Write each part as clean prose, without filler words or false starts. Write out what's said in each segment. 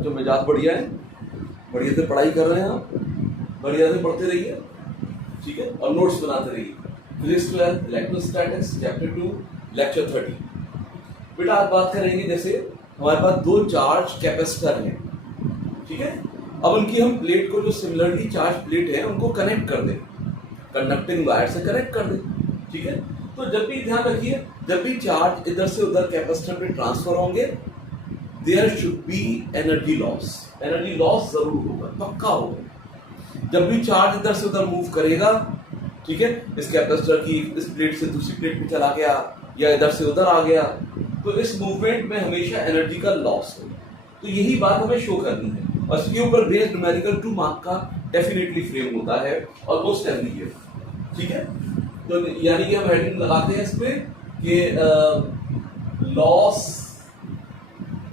बच्चों मिजाज बढ़िया है, बढ़िया से पढ़ाई कर रहे हैं आप, बढ़िया से पढ़ते रहिए, ठीक है, और नोट्स बनाते रहिए। Physics 12 electrostatics chapter 2 lecture 30। बेटा आज बात करेंगे, जैसे हमारे पास दो चार्ज कैपेसिटर हैं, ठीक है। अब उनकी हम प्लेट को, जो सिमिलरली चार्ज प्लेट है, उनको कनेक्ट कर दें, कंडक्टिंग वायर से कनेक्ट कर दें, ठीक है। तो जब भी ध्यान रखिए, जब भी चार्ज इधर से उधर कैपेसिटर पे ट्रांसफर होंगे, there should be energy loss. Energy loss जरूर होगा, पक्का होगा। जब भी चार्ज इधर से उधर मूव करेगा, ठीक है, इस कैपेसिटर की इस प्लेट से दूसरी प्लेट में चला गया या इधर से उधर आ गया, तो इस मूवमेंट में हमेशा एनर्जी का लॉस होगा। तो यही बात हमें शो करनी है, और इसके ऊपर बेस्ड न्यूमेरिकल 2 मार्क का डेफिनेटली फ्रेम होता है ऑलमोस्ट एवरी ईयर, ठीक है। तो यानी कि हम हेडिंग लगाते हैं इस पे कि loss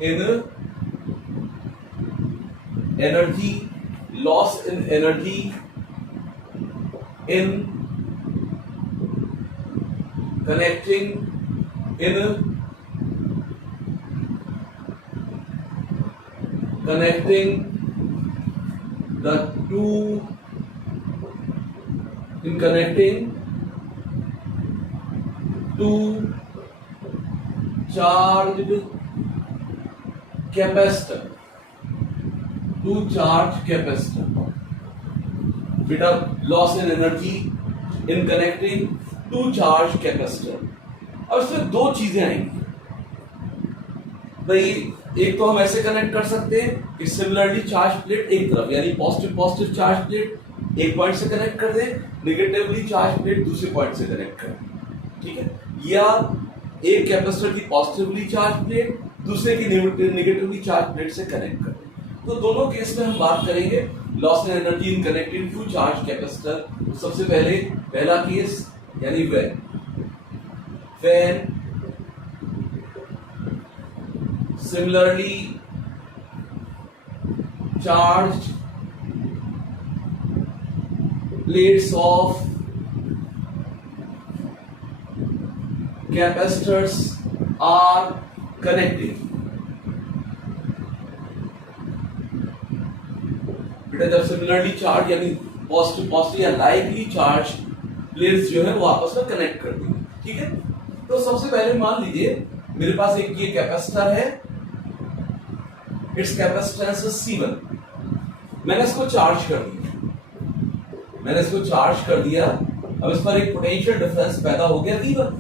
in energy, loss in energy in connecting the two in connecting two charged capacitor, बेटा loss in energy in connecting two charge capacitor. अब इसमें दो चीजें आएंगी भाई। एक तो हम ऐसे कनेक्ट कर सकते हैं कि सिमिलरली चार्ज प्लेट एक तरफ, यानी पॉजिटिव चार्ज प्लेट एक पॉइंट से कनेक्ट कर दें, नेगेटिवली चार्ज प्लेट दूसरे पॉइंट से कनेक्ट कर दें, ठीक है। या एक कैपेसिटर की पॉजिटिवली चार्ज प्लेट दूसरे की नेगेटिवली चार्ज प्लेट से कनेक्ट कर दें। तो दोनों केस में हम बात करेंगे loss in energy in connecting two charge capacitor. सबसे पहले पहला केस यानी when similarly charged plates of capacitors are connected। बेटा जब सिमिलरली चार्ज यानी पॉजिटिव या लाइकली चार्ज प्लेट्स जो है वो आपस में कनेक्ट कर दी, ठीक है। तो सबसे पहले मान लीजिए मेरे पास एक ये कैपेसिटर है, इट्स कैपेसिटेंस इज C1। मैंने इसको चार्ज कर दिया, अब इस पर एक पोटेंशियल डिफरेंस पैदा हो गया V1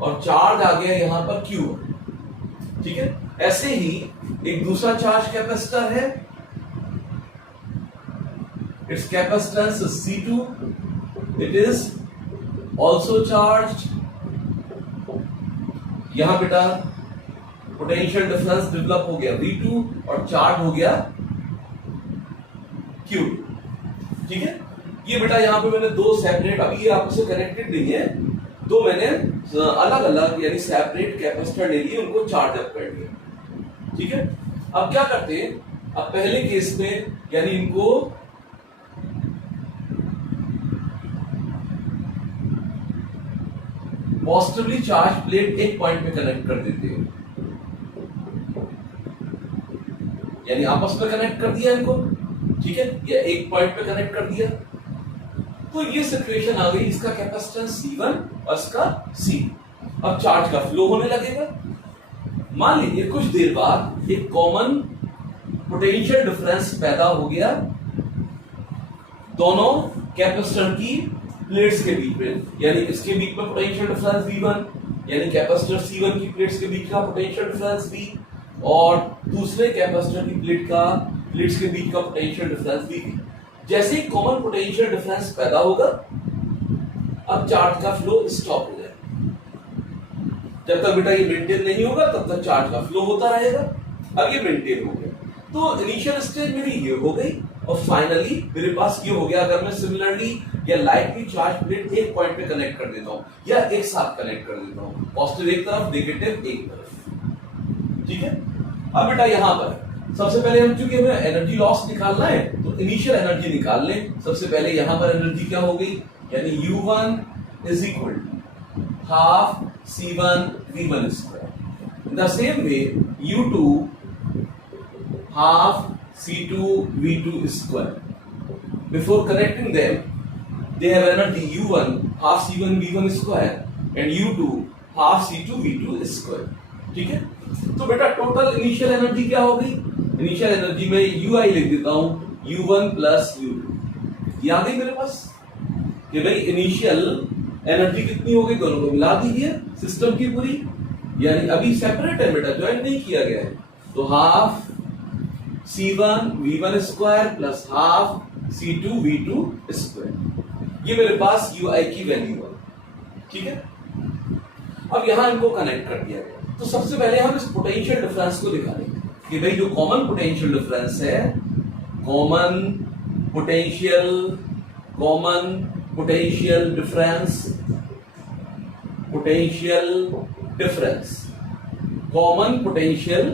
और चार्ज आ गया यहां पर Q1, ठीक है। ऐसे ही एक दूसरा चार्ज कैपेसिटर है, it's capacitance is C2, it is also charged. यहां बेटा पोटेंशियल डिफरेंस डेवलप हो गया V2 और चार्ज हो गया Q, ठीक है। ये बेटा यहां पे मैंने दो सेपरेट, अभी ये आपस में कनेक्टेड नहीं है, दो मैंने अलग अलग यानी सेपरेट कैपेसिटर ले लिए, उनको चार्ज अप कर दिया, ठीक है। अब क्या करते हैं, अब पहले केस में यानी इनको पॉजिटिवली चार्ज प्लेट एक पॉइंट पे कनेक्ट कर देते हैं, यानी आपस में कनेक्ट कर दिया इनको, ठीक है, या एक पॉइंट पे कनेक्ट कर दिया। तो ये सिचुएशन आ गई, इसका कैपेसिटेंस C1 और इसका C। अब चार्ज का फ्लो होने लगेगा। मान लीजिए कुछ देर बाद एक कॉमन पोटेंशियल डिफरेंस पैदा हो गया दोनों कैपेसिटर की प्लेट्स के बीच में, यानी इसके बीच में पोटेंशियल डिफरेंस V1, यानी कैपेसिटर C1 की प्लेट्स के बीच का पोटेंशियल डिफरेंस V, और दूसरे कैपेसिटर की प्लेट्स के बीच का पोटेंशियल डिफरेंस V। जैसे ही कॉमन पोटेंशियल डिफरेंस पैदा होगा, अब चार्ज का फ्लो स्टॉप हो जाएगा। जब तक बेटा ये मेंटेन नहीं होगा तब तक चार्ज का फ्लो होता रहेगा। अब ये मेंटेन हो गया, तो इनिशियल स्टेज मेरी ये हो गई, और फाइनली मेरे पास ये हो गया। अगर मैं सिमिलरली या लाइटली चार्ज प्लेट एक पॉइंट पे कनेक्ट कर देता हूं या एक साथ कनेक्ट कर देता हूं, पॉजिटिव एक तरफ, नेगेटिव एक तरफ, ठीक है। अब बेटा यहां पर सबसे पहले हम, चूंकि हमें एनर्जी लॉस निकालना है, तो इनिशियल एनर्जी निकाल लें। सबसे पहले यहां पर एनर्जी क्या हो गई, यानी U1 is equal to half C1 V1 square. In the same way U2 half C2 V2 square. Before connecting them, they have energy U1 half C1 V1 square and U2 half C2 V2 square. ठीक है, तो बेटा total initial energy क्या होगी? Initial energy में UI लिख देता हूं U1 प्लस U2। ये आ गई मेरे पास कि भाई इनिशियल एनर्जी कितनी हो गई, दोनों को मिला दीजिए सिस्टम की पूरी, यानी अभी सेपरेट है बेटा, ज्वाइन नहीं किया गया है। तो half C1 V1 square plus half C2 V2 square, ये मेरे पास UI की वैल्यू है। ठीक है, अब यहां इनको कनेक्ट कर दिया गया। तो सबसे पहले हम इस पोटेंशियल डिफरेंस को दिखाएंगे कि भाई जो कॉमन पोटेंशियल डिफरेंस है, common potential difference, common potential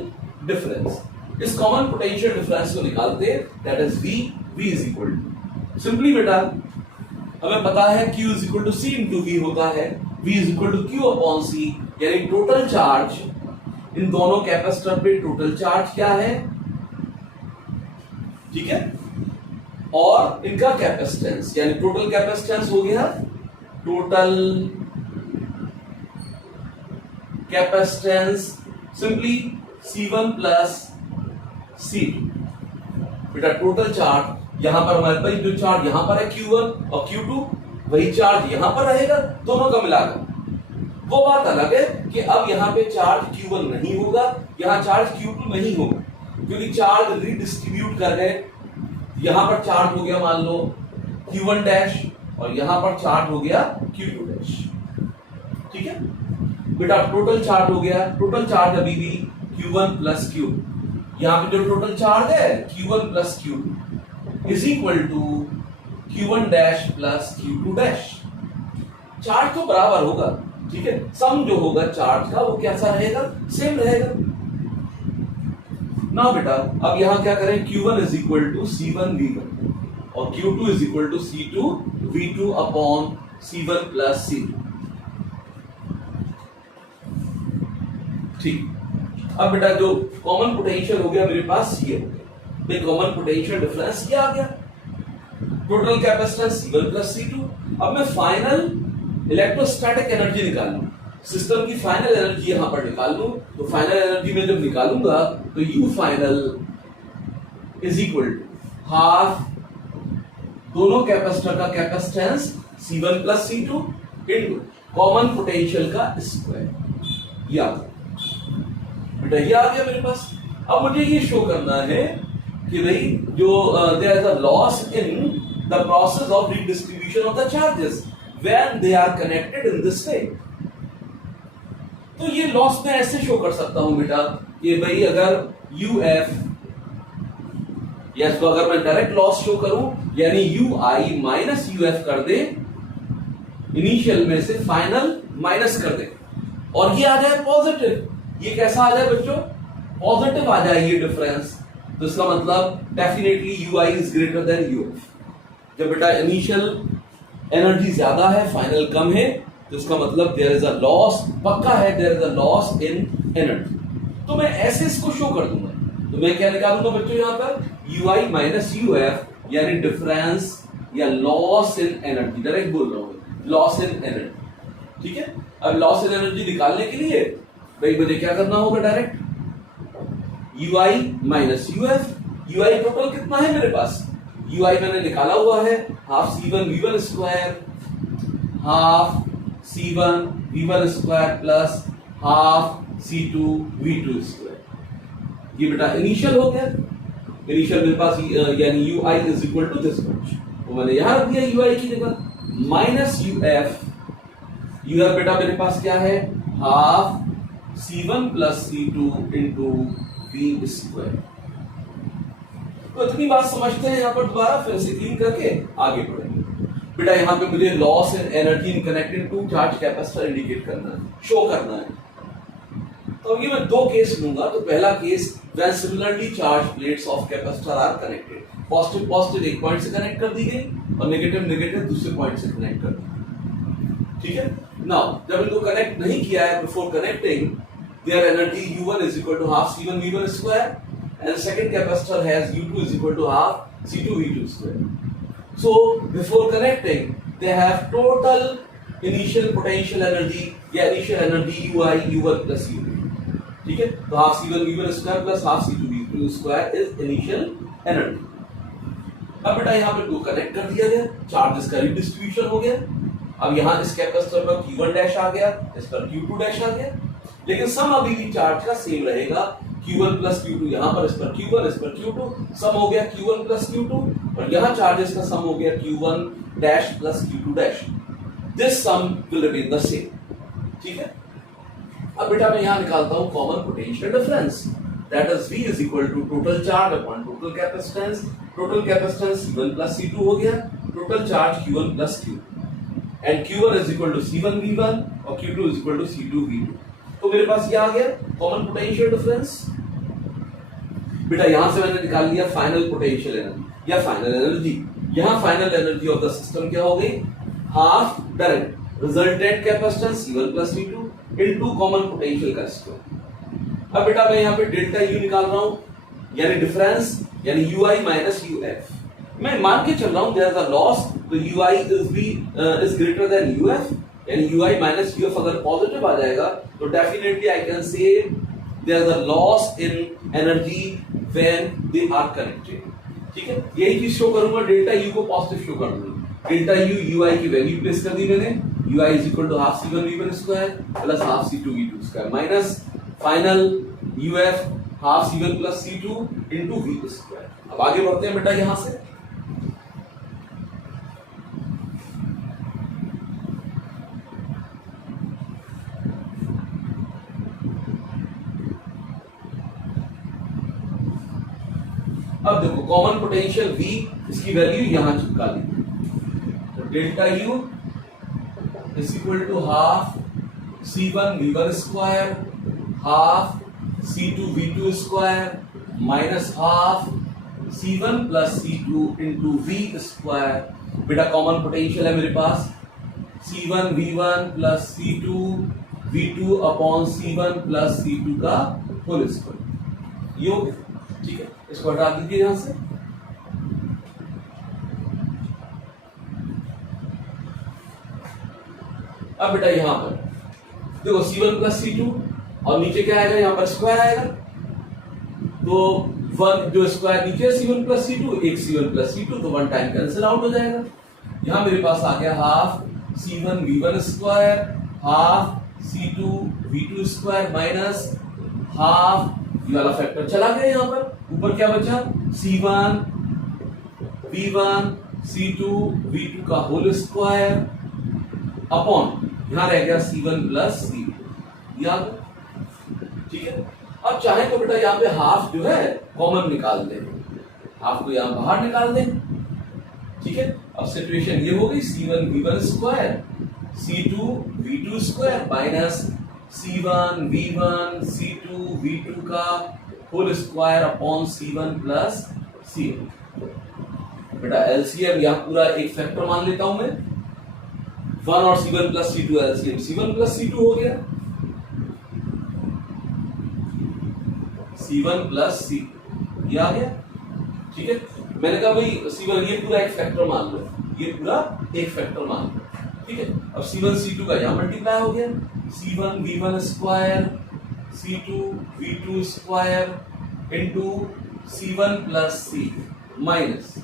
difference, इस कॉमन पोटेंशियल डिफरेंस को निकालते हैं, that is V is equal to, simply बेटा हमें पता है Q is equal to C into V होता है, V is equal to Q upon C, यानी टोटल चार्ज, इन दोनों कैपेसिटर पे टोटल चार्ज क्या है, ठीक है, और इनका कैपेसिटेंस, यानी टोटल कैपेसिटेंस हो गया, total capacitance simply C1 plus C2। बेटा टोटल चार्ज यहां पर हमारे पास जो चार्ज यहां पर है Q1 और Q2, वही चार्ज यहां पर रहेगा, दोनों का मिलाकर। वो बात अलग है कि अब यहां पे चार्ज Q1 नहीं होगा, यहां चार्ज Q2 नहीं होगा, क्योंकि चार्ज रीडिस्ट्रीब्यूट कर गए। यहां पर चार्ज हो गया मान लो Q1 डैश और यहां पर चार्ज हो गया Q2 डैश। ठीक है बेटा, टोटल चार्ज हो गया, टोटल चार्ज अभी भी Q1 प्लस Q, यहां पे जो टोटल चार्ज है Q1 plus Q2 is equal to Q1 dash plus Q2 dash. Charge तो बराबर होगा, ठीक है, सम जो होगा चार्ज का वो कैसा रहेगा, सेम रहेगा ना बेटा। अब यहां क्या करें, Q1 is equal to C1 V1 और Q2 is equal to C2 V2 upon C1 plus C2। ठीक, अब बेटा जो कॉमन पोटेंशियल हो गया मेरे पास ये हो गया, भाई कॉमन पोटेंशियल डिफरेंस क्या आ गया, total capacitance C1 plus C2। अब मैं फाइनल इलेक्ट्रोस्टैटिक एनर्जी निकाल लूं, सिस्टम की फाइनल एनर्जी यहां पर निकाल लूं, तो फाइनल एनर्जी में जब निकालूंगा तो U final is equal to half दोनों कैपेसिटर का capacitance C1 plus C2 into common potential का स्क्वायर। ये आ गया बेटा, ये आ गया मेरे पास। अब मुझे ये शो करना है कि भाई जो there is a loss in the process of redistribution of the charges when they are connected in this way. तो ये लॉस मैं ऐसे शो कर सकता हूं बेटा कि भाई अगर UF, यस, तो अगर मैं डायरेक्ट लॉस शो करूं यानी UI माइनस UF कर दे, इनिशियल में से फाइनल माइनस कर दे और ये आ जाए पॉजिटिव। ये कैसा आ जाए बच्चों, पॉजिटिव आ जाए ये डिफरेंस, तो इसका मतलब definitely UI is greater then UF। जब बेटा इनिशियल एनर्जी ज्यादा है, फाइनल कम है, तो इसका मतलब देयर इज अ लॉस, पक्का है there is a loss in energy. तो मैं ऐसे इसको शो कर दूंगा, तो मैं क्या निकालूंगा बच्चों यहां पर UI माइनस UF, यानी डिफरेंस या लॉस इन एनर्जी, डायरेक्ट बोल रहा हूं लॉस इन एनर्जी। ठीक है, अब लॉस इन एनर्जी निकालने के लिए भाई मुझे क्या करना होगा, direct UI minus UF। UI total कितना है मेरे पास, UI मैंने निकाला हुआ है half C1 V1 square, half C1 V1 square plus half C2 V2 square. ये बेटा इनिशियल हो गया, इनिशियल मेरे पास यानी UI is equal to this much, तो मैंने यहां रख दिया UI की जगह माइनस UF बेटा मेरे पास क्या है, half C1 plus C2 into V square. तो इतनी बात समझते हैं, यहां पर दोबारा फिर से क्लीन करके आगे बढ़ेंगे। बेटा यहां पे मुझे loss in energy in connected to charge capacitor indicate करना है, शो करना है। तो ये मैं दो केस लूंगा। तो पहला case, when similarly charge plates of capacitor are connected, positive positive एक पॉइंट से कनेक्ट कर दी गई और नेगेटिव नेगेटिव दूसरे पॉइंट से कनेक्ट कर दी। ठीक है, नाउ जब इनको कनेक्ट नहीं किया है, before connecting there energy U1 is equal to half C1 V1 square and the second capacitor has U2 is equal to half C2 V2 square. So before connecting, they have total initial potential energy या initial energy UI U1 plus U2. ठीक है, तो half C1 V1 square plus half C2 V2 square is initial energy. अब बेटा यहाँ पे 2 connect कर दिया गया, चार्जेस का रिडिस्ट्रीब्यूशन हो गया. अब यहाँ इस कैपेसिटर पर Q1 डैश आ गया, इस पर Q2 डैश आ गया, लेकिन सम अभी भी चार्ज का सेम रहेगा. Q1 प्लस Q2 यहाँ पर, इस पर Q1 इस पर Q2, सम हो गया Q1 प्लस Q2, और यहाँ चार्जेस का सम हो गया Q1 dash plus Q2 dash. This sum will remain the same. ठीक है. अब बेटा मैं यहाँ निकालता हूँ common potential difference. That is V is equal to total charge upon total capacitance. Total capacitance C1 plus C2 हो गया, total charge Q1 plus Q, and Q1 is equal to C1 V1 और Q2 is equal to C2 V2. तो मेरे पास ये आ गया common potential difference. बेटा यहाँ से मैंने निकाल लिया फाइनल पोटेंशियल एनर्जी या फाइनल एनर्जी. यहाँ final energy of the system क्या हो गई? Half direct resultant capacitance C1 plus C2 into common potential का स्क्वायर. अब बेटा मैं यहाँ पे डेल्टा यू निकाल रहा हूँ, यानी डिफरेंस, यानी यूआई माइनस यूएफ. मैं मान के चल रहा हूँ देयर इज अ लॉस, तो UI is greater than UF, यानी यूआई माइनस यूएफ अगर पॉजिटिव आ जाएगा तो definitely I can say there is a loss in energy when they are connected. ठीक है, यही चीज शो करूंगा, डेल्टा यू को पॉजिटिव शो कर दूंगा. डेल्टा यू यूआई की वैल्यू प्लेस कर दी मैंने. UI is equal to half C1 V1 square plus half C2 V2 square minus final UF half C1 plus C2 into V square. अब आगे बढ़ते हैं बेटा यहां से. अब देखो कॉमन पोटेंशियल V, इसकी वैल्यू यहां चिपका दी. तो delta U is equal to half C1 V1 square half C2 V2 square minus half C1 plus C2 into V square. बेटा कॉमन पोटेंशियल है मेरे पास C1 V1 plus C2 V2 upon C1 plus C2 का whole square. ये हो गया. ठीक है, इसको हटा दीजिए यहां से. अब बेटा यहां पर देखो C1 प्लस C2 और नीचे क्या आएगा, यहां पर स्क्वायर आएगा. तो 1 जो स्क्वायर नीचे C1 प्लस C2, एक C1 प्लस C2, तो 1 टाइम कैंसिल आउट हो जाएगा. यहां मेरे पास आ गया half C1 V1 square half C2 V2 square minus half, ये वाला फैक्टर चला गया. यहां पर ऊपर क्या बचा? C1 V1 C2 V2 का होल स्क्वायर अपॉन यहां रह गया C1 प्लस C2. याद? ठीक है. अब चाहे तो बेटा यहाँ पे हाफ जो है कॉमन निकाल दें, हाफ को यहाँ बाहर निकाल दें. ठीक है. अब सिचुएशन ये हो गई C1 V1 square C2 V2 square minus C1 V1 C2 V2 का whole square upon C1 plus C2. बेटा एलसीएम यहाँ पूरा एक फैक्टर मान लेता हूं मैं. 1 और C1 plus C2 LCM C1 plus C2 हो गया. C1 प्लस C2 ये आ गया. ठीक है. मैंने कहा भाई C1 ये पूरा एक फैक्टर मान लो, ये पूरा एक फैक्टर मान लो. ठीक है. अब C1 C2 का यहाँ मल्टीप्लाई हो गया. C1 V1 square C2 V2 square into C1 plus C2 minus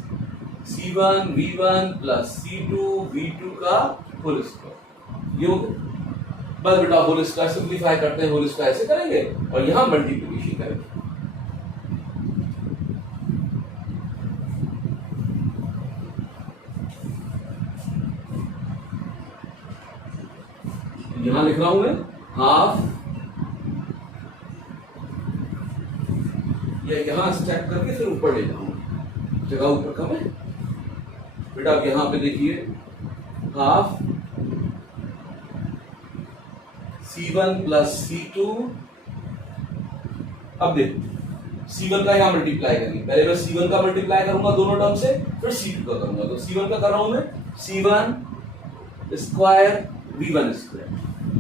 C1 V1 plus C2 V2 का होल स्क्वायर. ये हो गया. बस बेटा होल स्क्वायर सिंप्लीफाई करते हैं, होल स्क्वायर ऐसे करेंगे और यहां मल्टीप्लिकेशन करेंगे. यहां लिख रहा हूं मैं हाफ, या यहां स्टेप करके फिर ऊपर ले जाऊंगा, जगह ऊपर कम है बेटा. अब यहां पे देखिए हाफ C1 प्लस C2. अब देखो C1 का यहां मल्टीप्लाई करेंगे. पहले मैं C1 का मल्टीप्लाई करूंगा दोनों टर्म से, फिर C2 का करूंगा. तो C1 का कर रहा हूं मैं C1 square V1 square,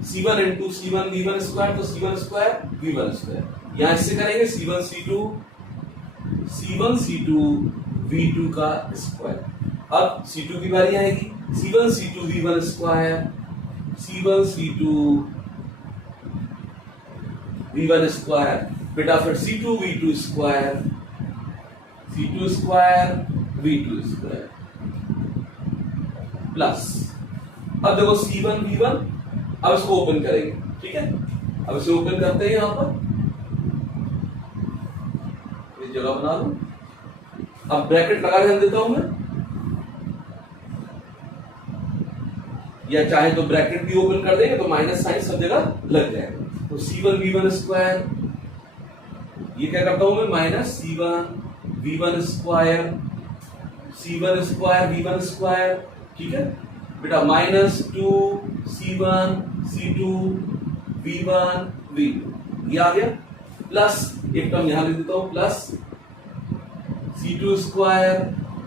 C1 into C1 V1 square, तो C1 स्क्वायर V1 स्क्वायर. यहां इससे करेंगे C1 C2 C1 C2 V2 का स्क्वायर। अब C2 की बारी आएगी, C1 C2 V1 square, C1 C2 V1 square, बेटा फिर C2 V2 square, C2 square V2 square plus, अब देखो C1 V1, अब इसको ओपन करेंगे, ठीक है। अब इसे ओपन करते हैं, यहां पर ये जगह बना लूं, अब ब्रैकेट लगा देता हूं मैं, या चाहे तो ब्रैकेट भी ओपन कर देंगे तो माइनस साइन सब जगह लग जाएगा। तो C1 V1 स्क्वायर, ये क्या करता हूं मैं, minus C1 V1 square, C1 square V1 square, ठीक है बेटा, minus 2 C1 C2 V1 V2, ये आ गया, प्लस एक टर्म यहां लिख देता हूं, plus C2 square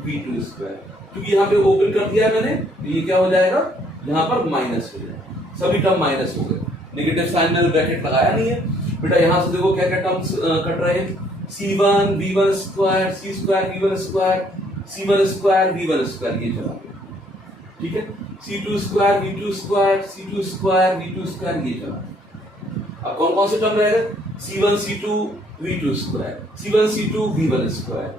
V2 square, क्योंकि यहां पे ओपन कर दिया है मैंने, तो ये क्या हो जाएगा, यहां पर माइनस हो जाएगा, सभी टर्म माइनस हो गए, नेगेटिव साइन मैंने ब्रैकेट लगाया नहीं है बेटा। यहां से देखो क्या क्या टर्म्स कट रहे हैं, C1 V1 square, C square V1 square, C1 square V1 square, ये चला गया, ठीक है। C2 square V2 square, C2 square V2 square, ये चला। अब कौन कौन से टर्म रहेगा, C1 C2 V2 square, C1 C2 V1 square,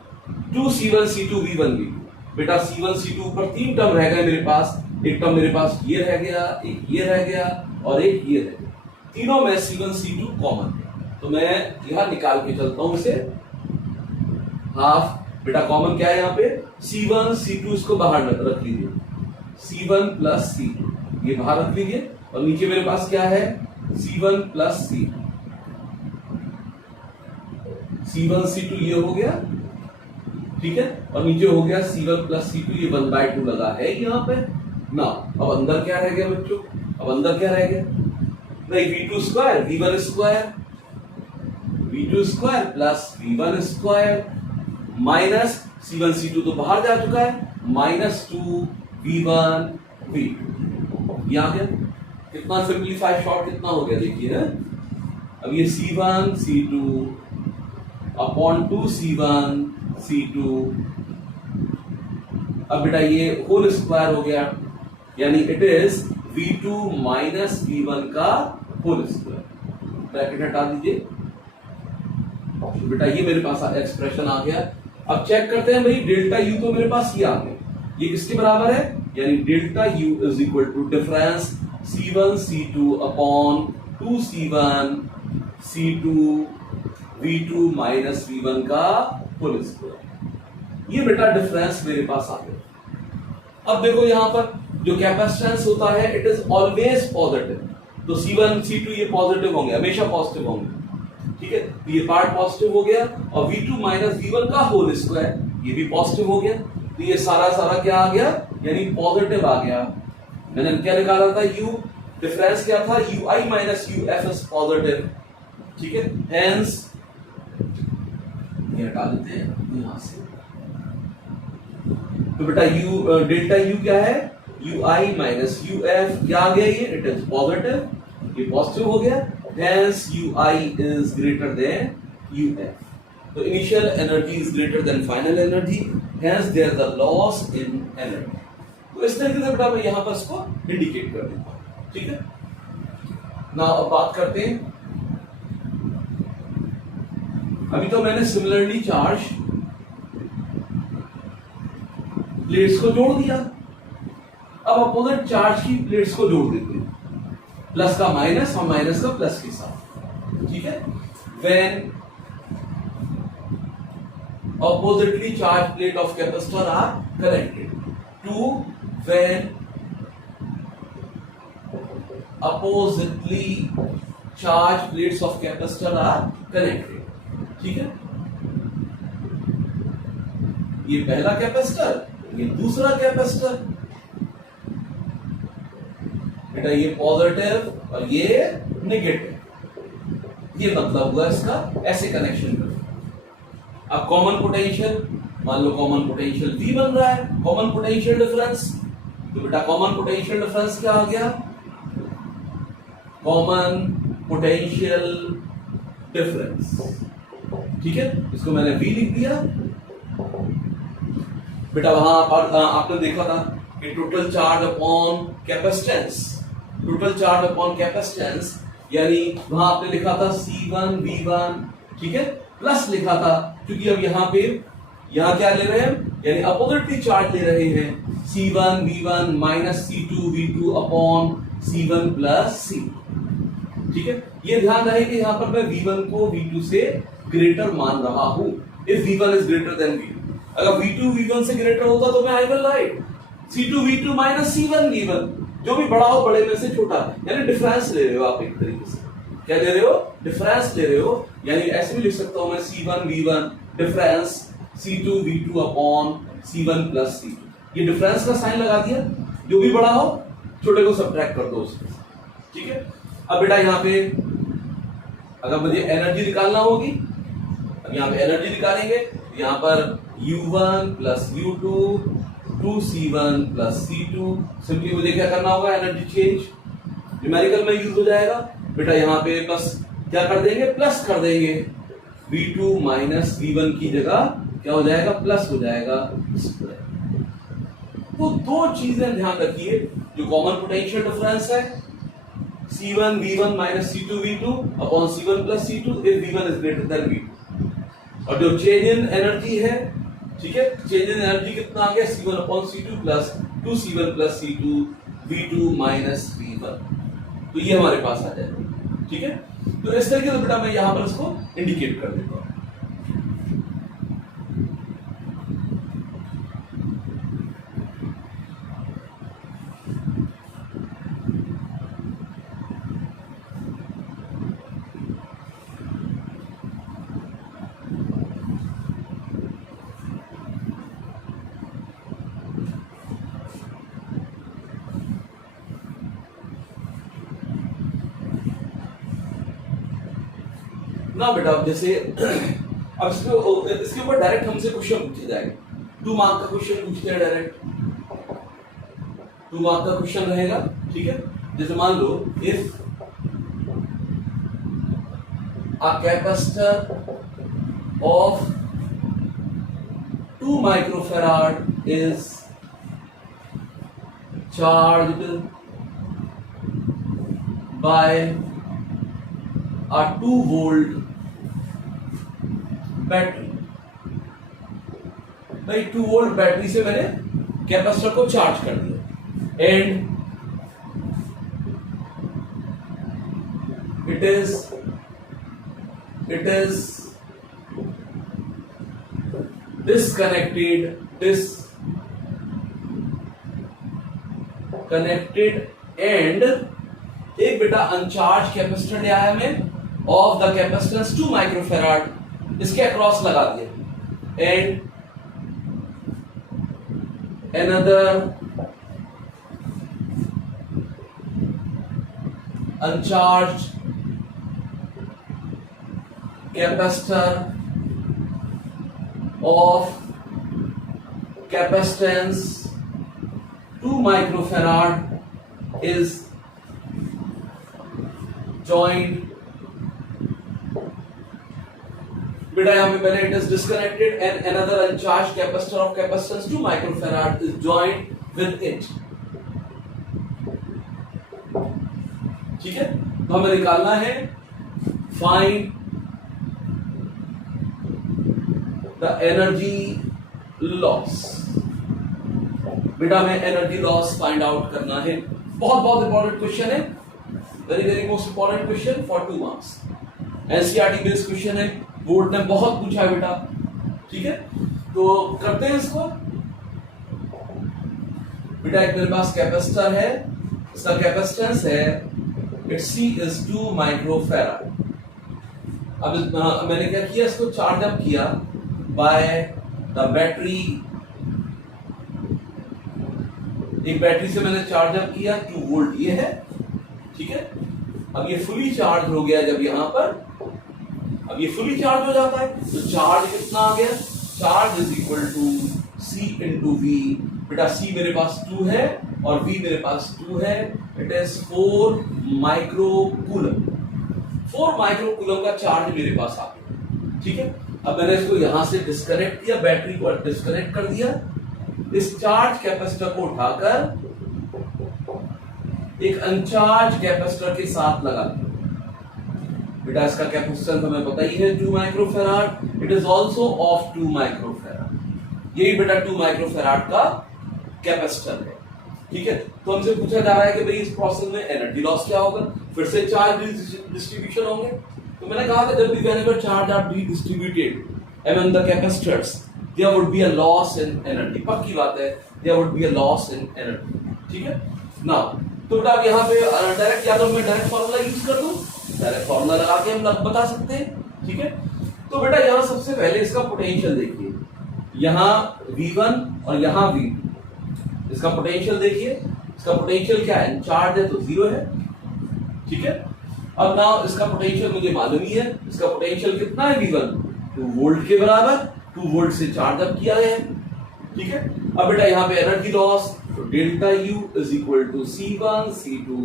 2 C1 C2 V1 V2, बेटा C1 C2 ऊपर तीन टर्म रह गए मेरे पास, एक टर्म मेरे पास ये रह गया, एक ये रह गया और एक ये रह गया, तीनों में C1 C2 कॉमन है, तो मैं यहां निकाल के चलता हूं इसे, हाफ, बेटा कॉमन क्या है यहाँ पे, C1 C2 इसको बाहर रख लीजिए, C1 प्लस C2 ये बाहर रख लीजिए, और नीचे मेरे पास क्या है, C1 plus C2, C1 C2 ये हो गया, ठीक है, और नीचे हो गया C1 प्लस C2, ये 1/2 लगा है यहाँ पे ना। अब अंदर क्या रह गया बच्चों, अब अंदर क्या रह गया, नहीं V2 square V1 square, V2 square plus V1 square minus C1 C2 तो बाहर जा चुका है, माइनस 2 V1 V2, ये आ गया। कितना सिंप्लीफाई शॉर्ट कितना हो गया देखिए, अब ये C1 C2 upon 2 C1 C2, अब बेटा ये होल स्क्वायर हो गया, यानी it is V2 minus V1 का होल स्क्वायर, ब्रैकेट हटा दीजिए, बेटा ये मेरे पास एक्सप्रेशन आ गया। अब चेक करते हैं भाई, डेल्टा U तो मेरे पास ये आ गया, ये किसके बराबर है, यानी delta U is equal to difference C1 C2 upon 2 C1 C2 V2 minus V1 का होल स्क्वायर, ये बेटा डिफरेंस मेरे पास आ गया। अब देखो यहां पर जो कैपेसिटेंस होता है इट इज ऑलवेज पॉजिटिव, तो C1 C2 ये पॉजिटिव होंगे, हमेशा पॉजिटिव होंगे, ठीक है, तो ये पार्ट पॉजिटिव हो गया, और V2 माइनस V1 का होल स्क्वायर ये भी पॉजिटिव हो गया, तो ये सारा क्या आ गया, यानी पॉजिटिव आ गया। मैंने क्या निकाला था, U डिफरेंस क्या था, UI minus UF is positive, ठीक है, हेंस ये हटा देते हैं यहां से, तो बेटा U डेल्टा U क्या है, UI माइनस UF, क्या आ गया ये, इट इज पॉजिटिव, ये पॉजिटिव हो गया, hence UI is greater than UF, तो initial energy is greater then final energy, hence there is a loss in energy। तो इस तरीके से बेटा मैं यहां पर इसको इंडिकेट कर देता हूं, ठीक है ना। अब बात करते हैं, अभी तो मैंने सिमिलरली चार्ज प्लेट्स को जोड़ दिया, अब अपोजिट चार्ज की प्लेट्स को जोड़ देते हैं, प्लस का माइनस और माइनस का प्लस के साथ, ठीक है। When oppositely charged plate of capacitor are connected, to when oppositely charged plates of capacitor are connected, ठीक है। ये पहला कैपेसिटर, ये दूसरा कैपेसिटर, बेटा ये पॉजिटिव और ये नेगेटिव, ये मतलब हुआ इसका, ऐसे कनेक्शन करो। अब कॉमन पोटेंशियल, मान लो कॉमन पोटेंशियल V बन रहा है, कॉमन पोटेंशियल डिफरेंस, तो बेटा कॉमन पोटेंशियल डिफरेंस क्या आ गया, कॉमन पोटेंशियल डिफरेंस ठीक है, इसको मैंने V लिख दिया बेटा। वहां पर आपने देखा था कि total charge upon capacitance, total charge upon capacitance, यानी वहां आपने लिखा था C1 V1, ठीक है, प्लस लिखा था, क्योंकि अब यहाँ क्या ले रहे हैं, यानी अपोजिटली चार्ज ले रहे हैं, C1 V1 minus C2 V2 upon C1 plus C2, ठीक है। ये ध्यान रहे कि यहाँ पर मैं V1 को V2 से ग्रेटर मान रहा हूं। If V1 is greater then V2, अगर V2 V1 से ग्रेटर होता तो मैं I will write C2 V2 minus C1 V1, जो भी बड़ा हो बड़े में से छोटा, यानी डिफरेंस ले रहे हो आप एक तरीके से। क्या ले रहे हो? डिफरेंस ले रहे हो, यानी ऐसे भी लिख सकता हूं मैं C1 V1 difference C2 V2 upon C1 plus C2। ये डिफरेंस का साइन लगा दिया, जो भी बड़ा हो छोटे को सब्ट्रैक्ट कर दो उसमें, ठीक है। अब बेटा यहाँ पे अगर मुझे एनर्जी निकालना होगी, अब यहाँ पे एनर्जी निकालेंगे, यहाँ पर U1 plus U2 2C1 plus C2, simply मुझे क्या करना होगा, एनर्जी चेंज न्यूमेरिकल में यूज हो जाएगा बेटा। यहाँ पे बस क्या कर देंगे, प्लस कर देंगे, V2 माइनस V1 की जगह क्या हो जाएगा, प्लस हो जाएगा। तो दो चीजें ध्यान रखिए, जो कॉमन पोटेंशियल डिफरेंस है C1 V1 minus C2 V2 upon C1 plus C2 if V1 is greater then V2, और जो चेंज इन एनर्जी है, ठीक है, चेंज इन एनर्जी कितना आ गया, C1 upon C2 plus 2C1 plus C2 V2 minus V1, तो ये हमारे पास आ जाएगा, ठीक है। तो इस तरीके से बेटा मैं यहां पर इसको इंडिकेट कर देता हूं। ना बेटा जैसे अब इसके ऊपर डायरेक्ट हमसे क्वेश्चन पूछे जाएगा, 2 मार्क का क्वेश्चन पूछते हैं डायरेक्ट, 2 मार्क का क्वेश्चन रहेगा, ठीक है। जैसे मान लो if a capacitor of 2 microfarad is charged by a 2 volt battery, भाई 2 वोल्ट बैटरी से मैंने कैपेसिटर को चार्ज कर दिया, and it is disconnected and एक बेटा अनचार्ज कैपेसिटर लिया है हमें ऑफ द कैपेसिटेंस 2 माइक्रोफैराड, इसके अक्रॉस लगा दिया, and another uncharged capacitor of capacitance 2 microfarad is joined, बेटा यहाँ पे पहले it is disconnected and another uncharged capacitor of capacitance 2 microfarad is joined with it, ठीक है। तो हमें निकालना है find the energy loss, बेटा हमें एनर्जी लॉस फाइंड आउट करना है, बहुत बहुत इंपॉर्टेंट क्वेश्चन है, very most important question for 2 marks, NCERT based question है, बोर्ड ने बहुत पूछा है बेटा, ठीक है। तो करते हैं इसको बेटा। एक मेरे पास कैपेसिटर है, इसका कैपेसिटेंस है इट्स C is 2 माइक्रोफैराड। अब मैंने क्या किया, इसको चार्ज अप किया बाय द बैटरी, एक बैटरी से मैंने चार्ज अप किया 2 वोल्ट, ये है, ठीक है। अब ये फुली चार्ज हो गया, जब यहां पर अब ये फुली चार्ज हो जाता है तो चार्ज कितना आ गया, charge is equal to C into V, बेटा C मेरे पास 2 है और V मेरे पास 2 है, it is 4 micro coulomb, 4 micro coulomb का चार्ज मेरे पास आ गया, ठीक है। अब मैंने इसको यहां से डिस्कनेक्ट किया, बैटरी को डिस्कनेक्ट कर दिया, इस चार्ज कैपेसिटर को उठाकर एक अनचार्ज कैपेसिटर के साथ लगा दिया। बेटा इसका कैपेसिटेंस हमें पता ही है 2 microfarad, it is also of 2 microfarad. यही बेटा 2 माइक्रोफैराड का कैपेसिटर है। ठीक है, तो हमसे पूछा जा रहा है कि भाई इस प्रोसेस में एनर्जी लॉस क्या होगा, फिर से चार्ज डिस्ट्रीब्यूशन होंगे। तो मैंने कहा था जब भी whenever charge are distributed among the capacitors there would be a loss in energy. पक्की बात है, there would be a loss in energy. ठीक है, नाउ तो बेटा अब यहाँ पे डायरेक्ट या तो मैं डायरेक्ट फार्मूला यूज कर दूं, डायरेक्ट फार्मूला लगा के हम बता सकते हैं। ठीक है, तो बेटा यहाँ सबसे पहले इसका पोटेंशियल देखिए, यहाँ V1 और यहाँ V2, इसका पोटेंशियल देखिए। इसका पोटेंशियल क्या है, चार्ज है तो 0 है। ठीक है, अब ना इसका पोटेंशियल मुझे मालूम ही है, इसका पोटेंशियल कितना है V1, 2 वोल्ट के बराबर, 2 वोल्ट से चार्ज अप किया है। ठीक है, अब बेटा यहाँ पे एनर्जी लॉस, तो delta U is equal to C1 C2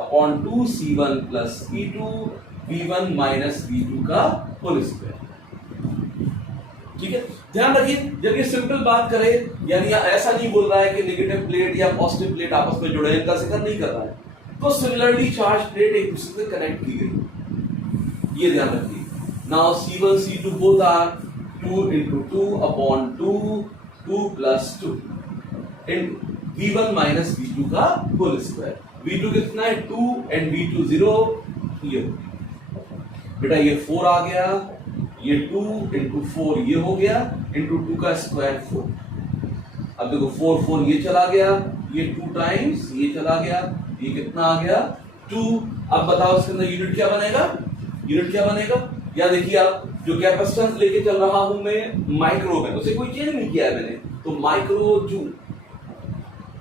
upon 2 C1 plus V2 V1 minus V2 का होल स्क्वायर। ठीक है, ध्यान रखिए जब ये सिंपल बात करे, यानी ऐसा नहीं बोल रहा है कि नेगेटिव प्लेट या पॉजिटिव प्लेट आपस में जुड़े हैं, इनका जिक्र नहीं कर रहा है। तो सिमिलरली चार्ज प्लेट एक दूसरे से कनेक्ट की गई, ये ध्यान रखिए। Now C1 C2 both are 2 into 2 upon 2 plus 2 into V1 minus V2 का होल स्क्वायर। V2 कितना है 2 and V2 0, ये बेटा ये 4 आ गया, ये 2 into 4 ये हो गया, into 2 का स्क्वायर 4। अब देखो 4 4 ये चला गया, ये 2 टाइम्स ये चला गया, ये कितना आ गया 2। अब बताओ इसके अंदर यूनिट क्या बनेगा, यूनिट क्या बनेगा। या देखिए आप जो कैपेसिटेंस लेके चल रहा हूं मैं माइक्रो में, उसे कोई चेंज नहीं किया है मैंने, तो माइक्रो जूल,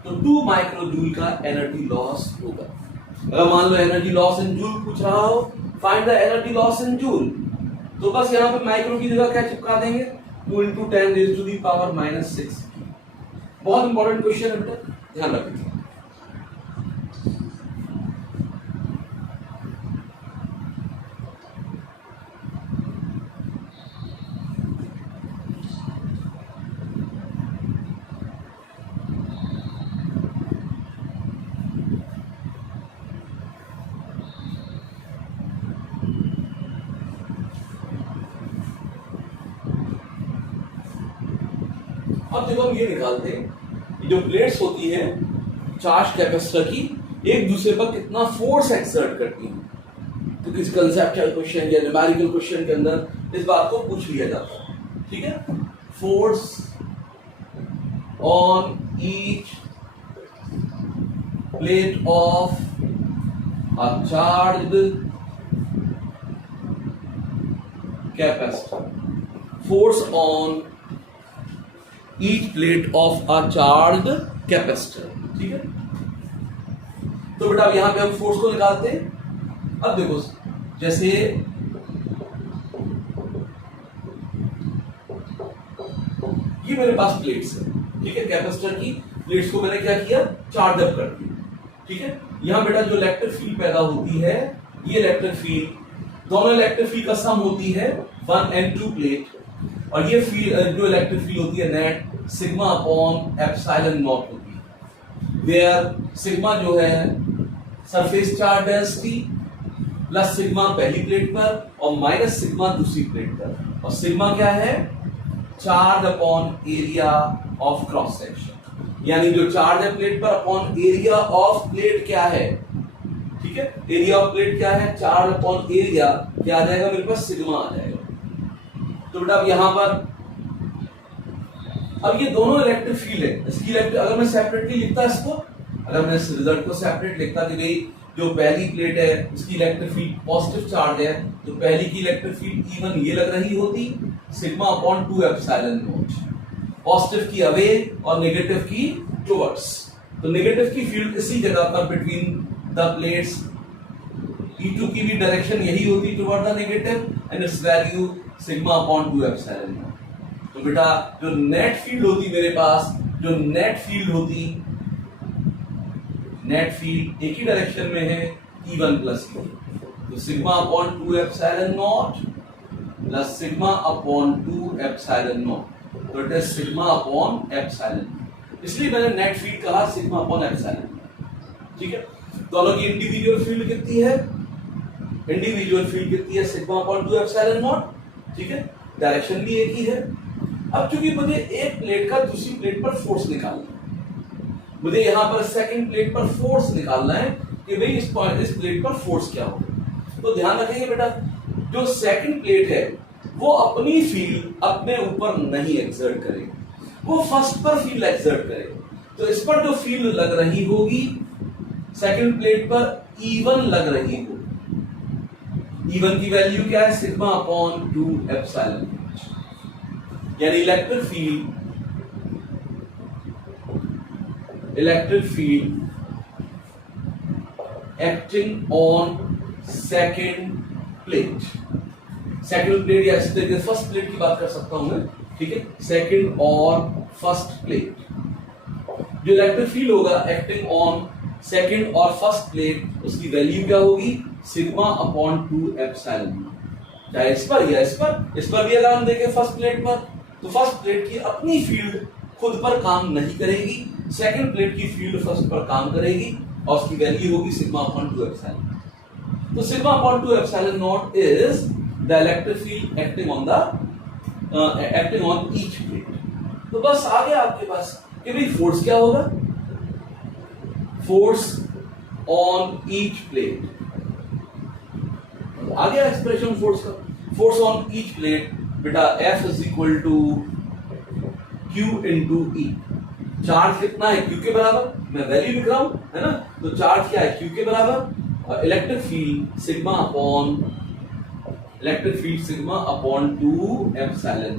तो 2 माइक्रो जूल का एनर्जी लॉस होगा। अगर मान low energy loss in joule पूछ रहा हो, find the energy loss in joule, तो बस यहां पे माइक्रो की जगह क्या चिपका देंगे 2 into 10 raised to the power -6। बहुत इंपॉर्टेंट क्वेश्चन है बेटा, ध्यान रखिए। अब देखो हम ये निकालते हैं, ये जो प्लेट्स होती हैं चार्ज कैपेसिटर की, एक दूसरे पर कितना फोर्स एक्सर्ट करती हैं। तो किसी कंसेप्चुअल क्वेश्चन या न्यूमेरिकल क्वेश्चन के अंदर इस बात को पूछ लिया जाता है। ठीक है, force on each plate of a charged capacitor, force on each plate of a charged capacitor। ठीक है, तो बेटा अब यहां पे हम फोर्स को निकालते हैं। अब देखो जैसे ये मेरे पास प्लेट्स है, ठीक है, कैपेसिटर की प्लेट्स को मैंने क्या किया, चार्ज अप कर दिया। ठीक है, यहां बेटा जो इलेक्ट्रिक फील्ड पैदा होती है, ये इलेक्ट्रिक फील्ड, दोनों इलेक्ट्रिक फील्ड का सम होती है 1 and 2 प्लेट, और ये फील्ड जो इलेक्ट्रिक फील्ड होती है net sigma upon epsilon not होती है, वेयर सिग्मा जो है surface charge density plus sigma पहली प्लेट पर और माइनस सिग्मा दूसरी प्लेट पर, और सिग्मा क्या है, charge upon area of cross section, यानी जो चार्ज है प्लेट पर अपॉन एरिया ऑफ प्लेट क्या है। ठीक है, एरिया ऑफ प्लेट क्या है, चार्ज अपॉन एरिया क्या आ जाएगा मेरे पास, सिग्मा आ जाएगा। तो बेटा अब यहां पर अब ये दोनों इलेक्ट्रिक फील्ड है, इसकी इलेक्ट्रिक, अगर मैं सेपरेटली लिखता इसको, अगर मैं इस रिजल्ट को सेपरेट लिखता कि भाई जो पहली प्लेट है उसकी इलेक्ट्रिक फील्ड पॉजिटिव चार्ज है, तो पहली की इलेक्ट्रिक फील्ड इवन ये लग रही होती sigma upon 2 epsilon not, positive की अवे और नेगेटिव की टुवर्ड्स। तो नेगेटिव की फील्ड इसी जगह पर बिटवीन द प्लेट्स, E2 की भी डायरेक्शन यही होती toward the negative end its value sigma upon 2 epsilon naught. तो बेटा जो नेट फील्ड होती मेरे पास, जो नेट फील्ड होती, नेट फील्ड एक ही डायरेक्शन में है E1 प्लस E2, तो sigma upon 2 epsilon naught plus sigma upon 2 epsilon naught. तो it is sigma upon epsilon, इसलिए मैंने नेट फील्ड कहा सिग्मा अपॉन एप्सिलॉन। ठीक है, दोनों की इंडिविजुअल फील्ड कितनी है? इंडिविजुअल फील्ड कितनी है? Sigma upon 2 epsilon not. ठीक है, डायरेक्शन भी एक ही है। अब चूंकि मुझे एक प्लेट का दूसरी प्लेट पर फोर्स निकालना है, मुझे यहां पर सेकंड प्लेट पर फोर्स निकालना है कि भाई इस प्लेट पर फोर्स क्या होगा। तो ध्यान रखेंगे बेटा, जो सेकंड प्लेट है वो अपनी फील्ड अपने ऊपर नहीं एक्सर्ट करेगी, वो फर्स्ट पर फील्ड एक्सर्ट करेगी। तो इस पर जो फील्ड लग रही होगी सेकंड प्लेट पर E1 लग रही होगी। E1 की वैल्यू क्या है? सिग्मा अपॉन 2 एप्सिलॉन, यानी electric field acting on second plate. Second plate या इस तरीके फर्स्ट प्लेट की बात कर सकता हूं मैं। ठीक है, सेकंड और फर्स्ट प्लेट, जो इलेक्ट्रिक फील्ड होगा एक्टिंग ऑन सेकंड और फर्स्ट प्लेट, उसकी वैल्यू क्या होगी? Sigma upon 2 epsilon. चाहे इस पर या इस पर भी अगर हम देखें फर्स्ट प्लेट पर, तो फर्स्ट प्लेट की अपनी फील्ड खुद पर काम नहीं करेगी, सेकंड प्लेट की फील्ड फर्स्ट पर काम करेगी और उसकी वैल्यू होगी सिग्मा अपॉन 2 एप्सिलॉन। तो sigma upon 2 epsilon not is the electric field acting on each plate. तो बस आ गया आपके पास कि भाई फोर्स क्या होगा? फोर्स ऑन ईच प्लेट आ गया एक्सप्रेशन फोर्स का। फोर्स ऑन ईच प्लेट बेटा F is equal to Q into E। Charge कितना है? Q के बराबर, मैं वैल्यू लिख रहा हूं, है ना। तो चार्ज क्या है? Q के बराबर, और electric field sigma upon 2 epsilon.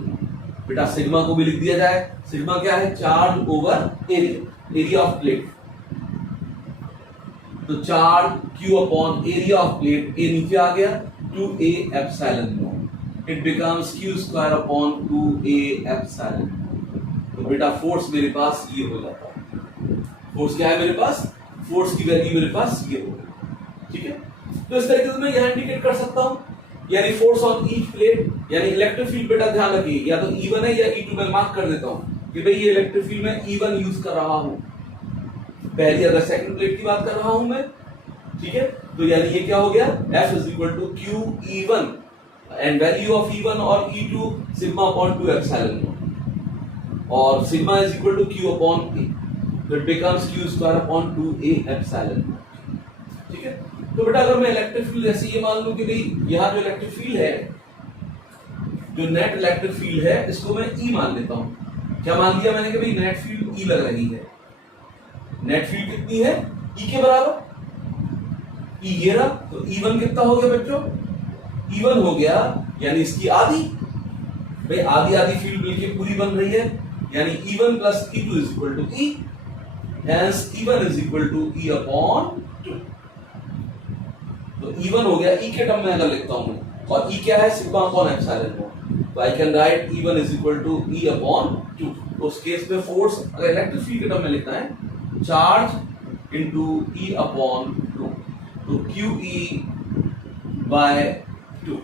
बेटा सिग्मा को भी लिख दिया जाए, सिग्मा क्या है? Charge over area of plate. तो charge Q upon area of plate, A नीचे आ गया, 2A epsilon naught. It becomes Q square upon 2A epsilon. तो बेटा फोर्स मेरे पास ये हो जाता है। फोर्स क्या है मेरे पास? फोर्स की वैल्यू मेरे पास ये हो गई। ठीक है, तो इस तरीके से मैं यहां इंडिकेट कर सकता हूं, यानी फोर्स ऑन ईच प्लेट, यानी इलेक्ट्रिक फील्ड बेटा ध्यान रखिए या तो E1 है या E2। मैं मार्क कर देता हूं कि भाई ये इलेक्ट्रिक फील्ड में E1 यूज कर रहा हूं पहली, अगर सेकंड प्लेट की बात कर रहा हूं मैं। ठीक है, तो यानी ये क्या हो गया? F is equal to Q E1 and value of E1 और E2 सिग्मा अपॉन 2 एप्सिलॉन, और sigma is equal to Q upon A। तो it becomes Q square upon 2A epsilon. ठीक है, तो बेटा अगर मैं इलेक्ट्रिक फील्ड जैसे ये मान लूं कि भाई यहां जो इलेक्ट्रिक फील्ड है, जो नेट इलेक्ट्रिक फील्ड है, इसको मैं E मान लेता हूं। क्या मान लिया मैंने कि भाई नेट फील्ड E लग रही है। नेट फील्ड कितनी है? E के बराबर, E ये रहा। तो E1 कितना हो गया बच्चों? E1 हो गया यानी इसकी आधी। भाई आधी आधी फील्ड मिलके पूरी बन रही है, यानी E1 plus E2 is equal to E, hence E1 is equal to E upon 2। तो E1 हो गया, E के टर्म में अगर लिखता हूं, और E क्या है? Sigma upon epsilon. तो I can write E1 is equal to E upon 2। तो उस केस में फोर्स अगर इलेक्ट्रिक फील्ड के टर्म में लिखना है, चार्ज इंटू E अपॉन 2, तो QE बाय 2।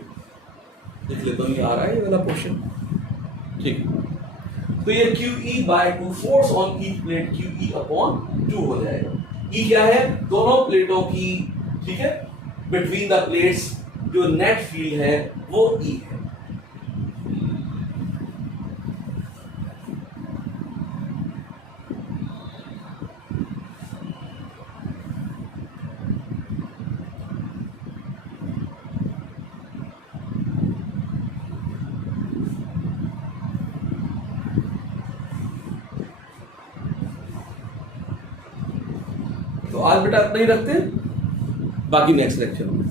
देख लेता हूं ये आ रहा है ये वाला क्वेश्चन। ठीक, तो ये QE by 2 force on each plate QE upon 2 हो जाएगा। E क्या है? दोनों प्लेटों की, ठीक है, बिटवीन द प्लेट्स जो नेट फील्ड है वो E है। तो आज बेटा इतना ही रखते हैं, बाकी नेक्स्ट लेक्चर में।